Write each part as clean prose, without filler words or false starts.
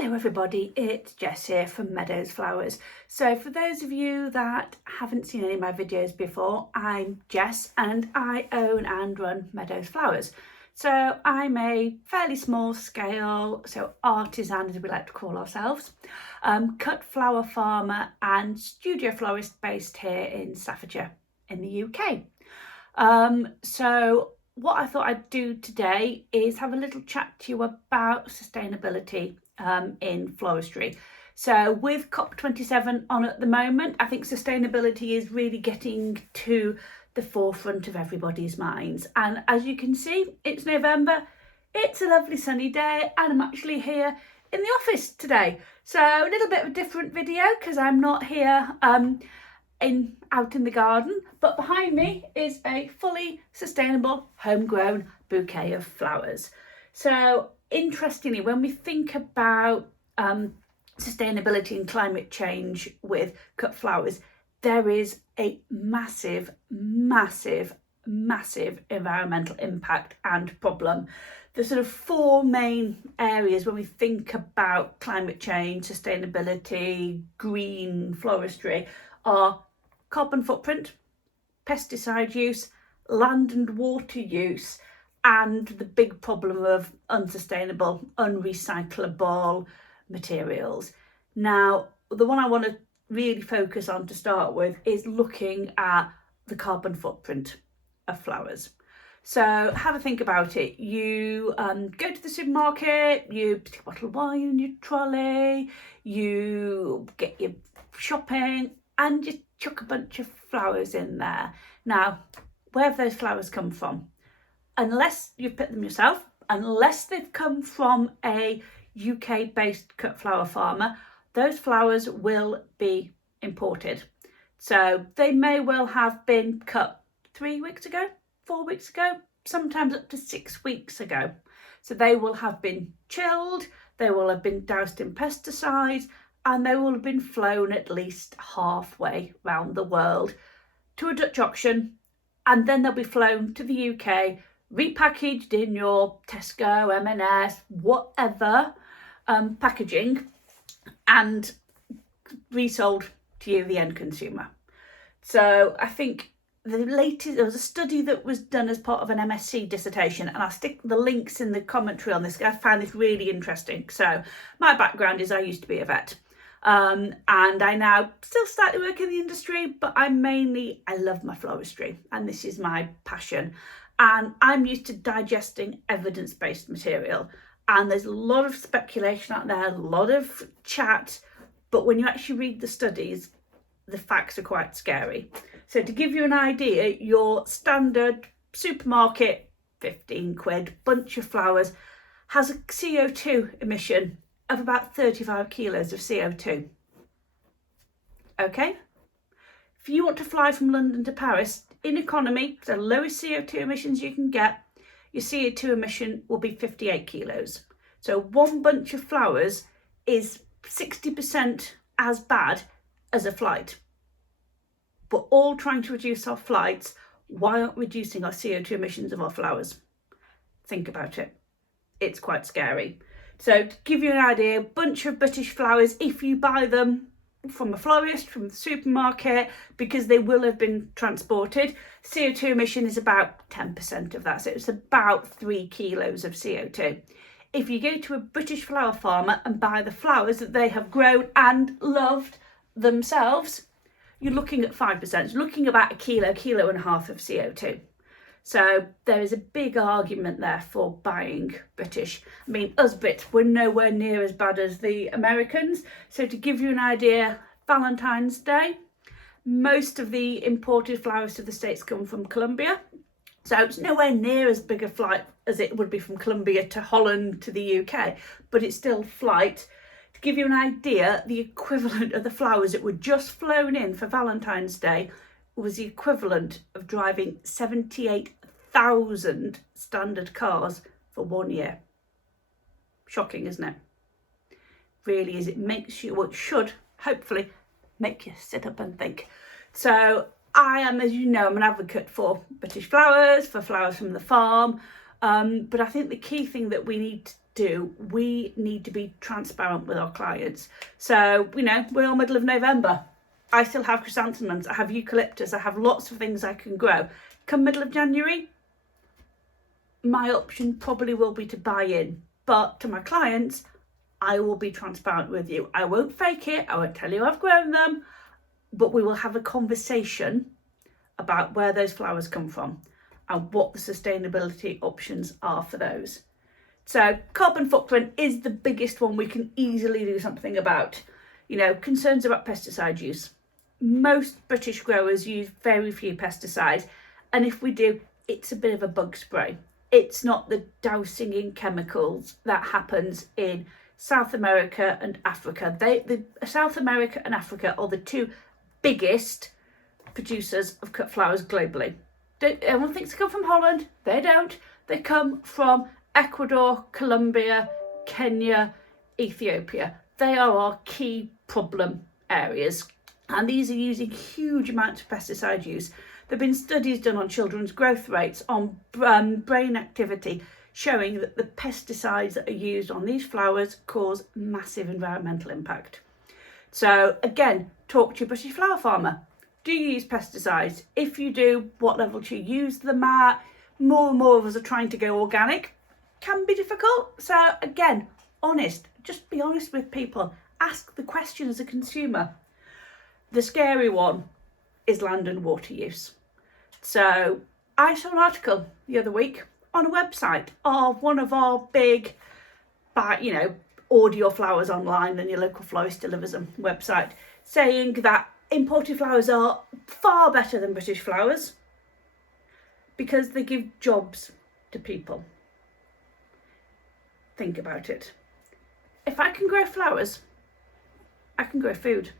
Hello everybody, it's Jess here from Meadows Flowers. So for those of you that haven't seen any of my videos before, I'm Jess and I own and run Meadows Flowers. So I'm a fairly small scale, so artisan as we like to call ourselves, cut flower farmer and studio florist based here in Staffordshire in the UK. So what I thought I'd do today is have a little chat to you about sustainability in floristry. So with COP27 on at the moment, I think sustainability is really getting to the forefront of everybody's minds. And as you can see, it's November, it's a lovely sunny day, and I'm actually here in the office today. So a little bit of a different video because I'm not here out in the garden, but behind me is a fully sustainable homegrown bouquet of flowers. So interestingly, when we think about sustainability and climate change with cut flowers, there is a massive environmental impact and problem. The sort of four main areas when we think about climate change, sustainability, green floristry are carbon footprint, pesticide use, land and water use, and the big problem of unsustainable, unrecyclable materials. Now, the one I want to really focus on to start with is looking at the carbon footprint of flowers. So have a think about it. You go to the supermarket, you stick a bottle of wine in your trolley, you get your shopping and you chuck a bunch of flowers in there. Now, where have those flowers come from? Unless you've picked them yourself, unless they've come from a UK-based cut flower farmer, those flowers will be imported. So they may well have been cut 3 weeks ago, 4 weeks ago, sometimes up to 6 weeks ago. So they will have been chilled, they will have been doused in pesticides, and they will have been flown at least halfway around the world to a Dutch auction, and then they'll be flown to the UK, repackaged in your Tesco, M&S, whatever packaging, and resold to you, the end consumer. So I think there was a study that was done as part of an MSc dissertation, and I'll stick the links in the commentary on this. I found this really interesting. So my background is I used to be a vet. And I now still slightly work in the industry, but I love my floristry and this is my passion. And I'm used to digesting evidence-based material. And there's a lot of speculation out there, a lot of chat, but when you actually read the studies, the facts are quite scary. So to give you an idea, your standard supermarket, 15 quid, bunch of flowers has a CO2 emission of about 35 kilos of CO2. Okay? If you want to fly from London to Paris in economy, the lowest CO2 emissions you can get, your CO2 emission will be 58 kilos. So one bunch of flowers is 60% as bad as a flight. We're all trying to reduce our flights. Why aren't we reducing our CO2 emissions of our flowers? Think about it. It's quite scary. So to give you an idea, a bunch of British flowers, if you buy them from a florist, from the supermarket, because they will have been transported, CO2 emission is about 10% of that. So it's about 3 kilos of CO2. If you go to a British flower farmer and buy the flowers that they have grown and loved themselves, you're looking at 5%. It's looking about a kilo and a half of CO2. So there is a big argument there for buying British. I mean, us Brits, we're nowhere near as bad as the Americans. So to give you an idea, Valentine's Day, most of the imported flowers to the States come from Colombia. So it's nowhere near as big a flight as it would be from Colombia to Holland to the UK, but it's still flight. To give you an idea, the equivalent of the flowers that were just flown in for Valentine's Day was the equivalent of driving 78,000 standard cars for 1 year. Shocking, isn't it? Really is. It makes you, well, it should hopefully make you sit up and think. So I am, as you know, I'm an advocate for British flowers, for flowers from the farm. But I think the key thing that we need do, we need to be transparent with our clients. So, you know, we're in the middle of November. I still have chrysanthemums, I have eucalyptus, I have lots of things I can grow. Come middle of January, my option probably will be to buy in. But to my clients, I will be transparent with you. I won't fake it, I won't tell you I've grown them, but we will have a conversation about where those flowers come from and what the sustainability options are for those. So carbon footprint is the biggest one we can easily do something about. You know, concerns about pesticide use. Most British growers use very few pesticides, and if we do, it's a bit of a bug spray. It's not the dousing in chemicals that happens in South America and Africa. South America and Africa are the two biggest producers of cut flowers globally. Everyone thinks they come from Holland. They don't. They come from Ecuador, Colombia, Kenya, Ethiopia. They are our key problem areas, and these are using huge amounts of pesticide use. There have been studies done on children's growth rates, on brain activity, showing that the pesticides that are used on these flowers cause massive environmental impact. So again, talk to your British flower farmer. Do you use pesticides? If you do, what level do you use them at? More and more of us are trying to go organic. Can be difficult. So again, honest. Just be honest with people. Ask the question as a consumer. The scary one is land and water use. So I saw an article the other week on a website of one of our big, order your flowers online and your local florist delivers them website, saying that imported flowers are far better than British flowers because they give jobs to people. Think about it. If I can grow flowers, I can grow food.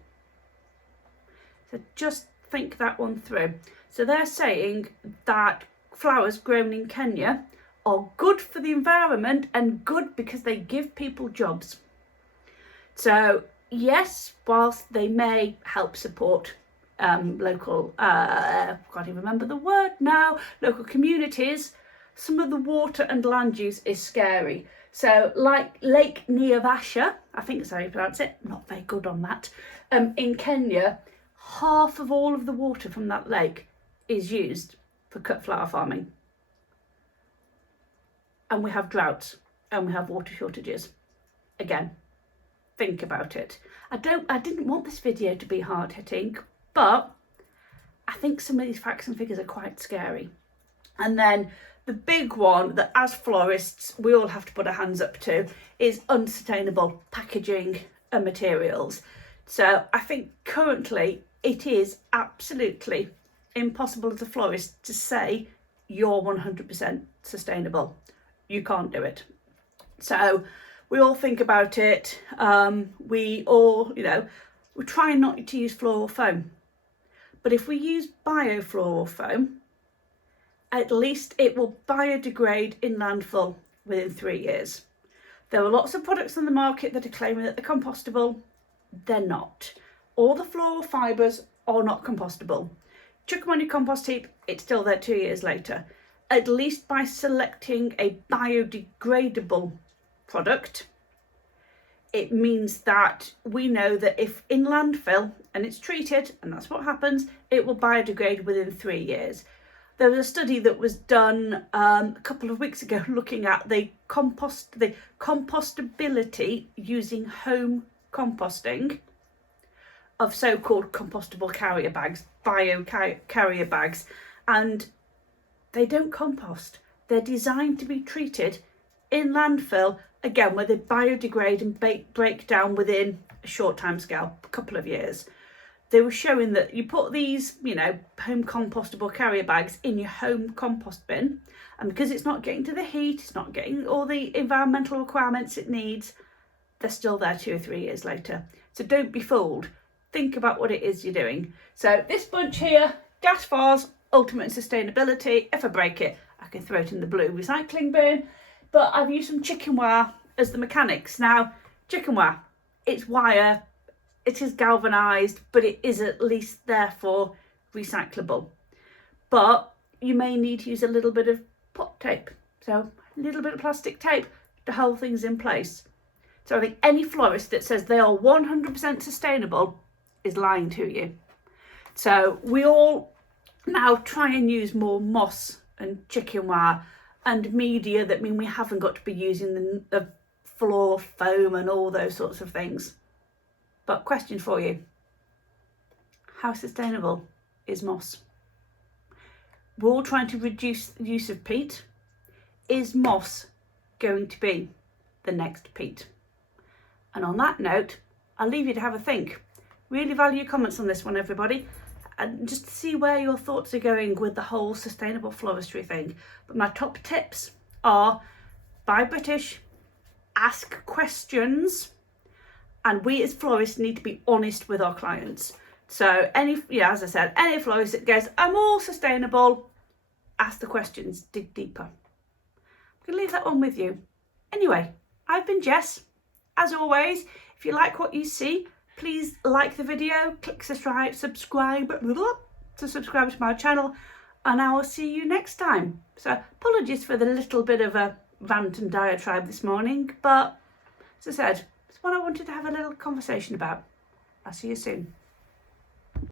So just think that one through. So they're saying that flowers grown in Kenya are good for the environment and good because they give people jobs. So yes, whilst they may help support local, can't even remember the word now, local communities, some of the water and land use is scary. So like Lake Naivasha, I think that's how you pronounce it, not very good on that, in Kenya, half of all of the water from that lake is used for cut flower farming. And we have droughts and we have water shortages. Again, think about it. I didn't want this video to be hard hitting, but I think some of these facts and figures are quite scary. And then the big one that as florists we all have to put our hands up to is unsustainable packaging and materials. So I think currently it is absolutely impossible as a florist to say you're 100% sustainable. You can't do it. So we all think about it. We all, we're trying not to use floral foam. But if we use biofloral foam, at least it will biodegrade in landfill within 3 years. There are lots of products on the market that are claiming that they're compostable. They're not. All the floral fibres are not compostable. Chuck them on your compost heap, it's still there 2 years later. At least by selecting a biodegradable product, it means that we know that if in landfill and it's treated, and that's what happens, it will biodegrade within 3 years. There was a study that was done a couple of weeks ago looking at the compostability using home composting of so-called compostable carrier bags, carrier bags, and they don't compost. They're designed to be treated in landfill, again, where they biodegrade and break down within a short time scale, a couple of years. They were showing that you put these, home compostable carrier bags in your home compost bin, and because it's not getting to the heat, it's not getting all the environmental requirements it needs, they're still there 2 or 3 years later. So don't be fooled. Think about what it is you're doing. So this bunch here, gas vase, ultimate sustainability. If I break it, I can throw it in the blue recycling bin. But I've used some chicken wire as the mechanics. Now, chicken wire, it's wire, it is galvanised, but it is at least therefore recyclable. But you may need to use a little bit of pot tape. So a little bit of plastic tape. the whole thing's in place. So I think any florist that says they are 100% sustainable is lying to you. So we all now try and use more moss and chicken wire and media that mean we haven't got to be using the floor foam and all those sorts of things. But question for you, how sustainable is moss? We're all trying to reduce the use of peat. Is moss going to be the next peat? And on that note, I'll leave you to have a think. Really value your comments on this one, everybody, and just to see where your thoughts are going with the whole sustainable floristry thing. But my top tips are: buy British, ask questions, and we as florists need to be honest with our clients. So as I said, any florist that goes, I'm all sustainable, ask the questions, dig deeper. I'm going to leave that one with you. Anyway, I've been Jess. As always, if you like what you see, please like the video, click subscribe to subscribe to my channel, and I will see you next time. So apologies for the little bit of a rant and diatribe this morning, but as I said, it's what I wanted to have a little conversation about. I'll see you soon.